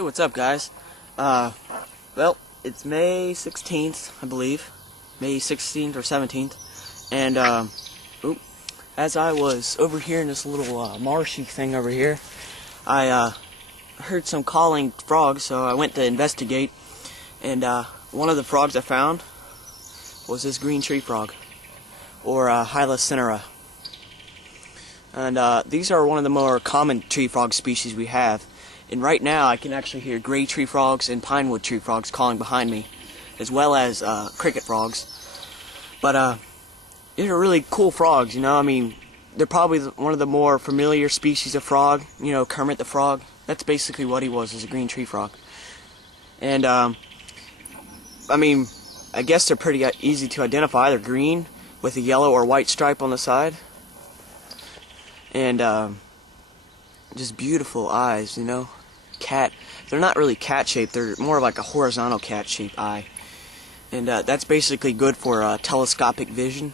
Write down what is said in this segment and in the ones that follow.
Hey, what's up, guys? Well, it's May 16th, I believe. May 16th or 17th. And, as I was over here in this little marshy thing over here, I heard some calling frogs, so I went to investigate. And one of the frogs I found was this green tree frog, or Hyla cinerea. And these are one of the more common tree frog species we have. And right now I can actually hear gray tree frogs and pinewood tree frogs calling behind me, as well as cricket frogs. But these are really cool frogs, you know. I mean, they're probably one of the more familiar species of frog. You know, Kermit the Frog. That's basically what he was a green tree frog. And I mean, I guess they're pretty easy to identify. They're green with a yellow or white stripe on the side. And just beautiful eyes, you know. They're not really cat-shaped. They're more like a horizontal cat-shaped eye. And that's basically good for telescopic vision.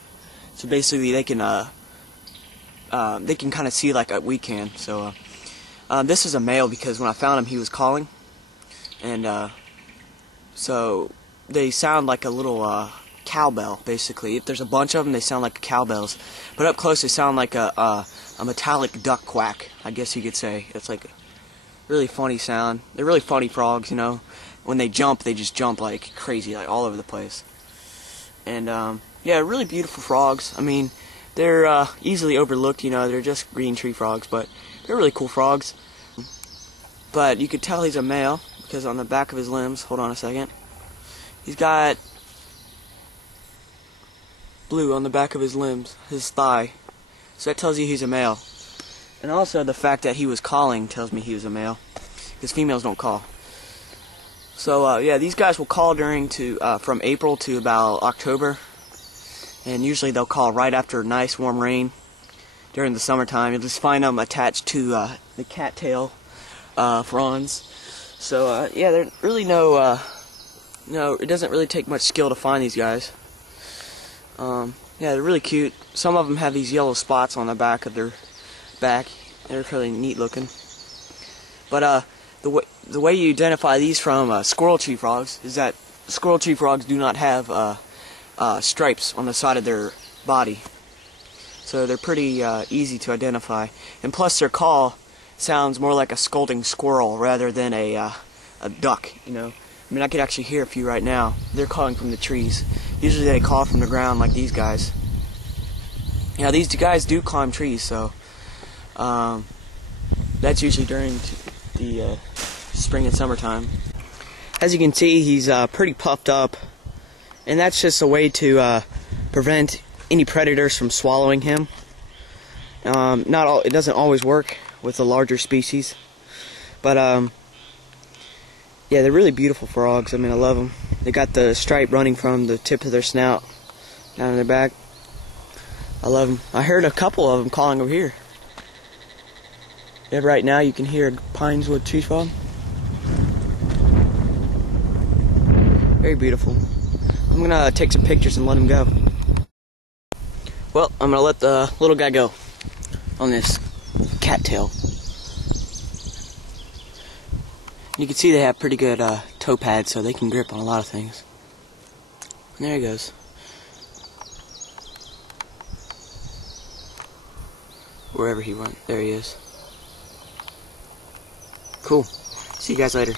So basically they can kind of see like we can. So this is a male because when I found him he was calling. And so they sound like a little cowbell, basically. If there's a bunch of them, they sound like cowbells. But up close they sound like a metallic duck quack, I guess you could say. It's like a really funny sound. They're really funny frogs, you know. When they jump, they just jump like crazy, like all over the place. And yeah, really beautiful frogs. I mean, they're easily overlooked, you know. They're just green tree frogs, but they're really cool frogs. But you could tell he's a male because on the back of his limbs, hold on a second, he's got blue on the back of his limbs, his thigh. So that tells you he's a male. And also the fact that he was calling tells me he was a male, because females don't call. So yeah, these guys will call from April to about October, and usually they'll call right after nice warm rain during the summertime. You'll just find them attached to the cattail fronds. So yeah, there's really no, it doesn't really take much skill to find these guys. Yeah, they're really cute. Some of them have these yellow spots on the back of their back. They're really neat looking. But the way you identify these from squirrel tree frogs is that squirrel tree frogs do not have stripes on the side of their body. So they're pretty easy to identify. And plus their call sounds more like a scolding squirrel rather than a duck, you know. I mean, I could actually hear a few right now. They're calling from the trees. Usually they call from the ground like these guys. Yeah, these guys do climb trees, so that's usually during the spring and summertime. As you can see, he's pretty puffed up, and that's just a way to prevent any predators from swallowing him. It doesn't always work with the larger species, but yeah, they're really beautiful frogs. I mean, I love them. They got the stripe running from the tip of their snout down in their back. I love them. I heard a couple of them calling over here. Yeah, right now you can hear a pinewood tree frog. Very beautiful. I'm gonna take some pictures and let him go. Well, I'm gonna let the little guy go on this cattail. You can see they have pretty good toe pads, so they can grip on a lot of things. And there he goes. Wherever he went, there he is. Cool. See you guys later.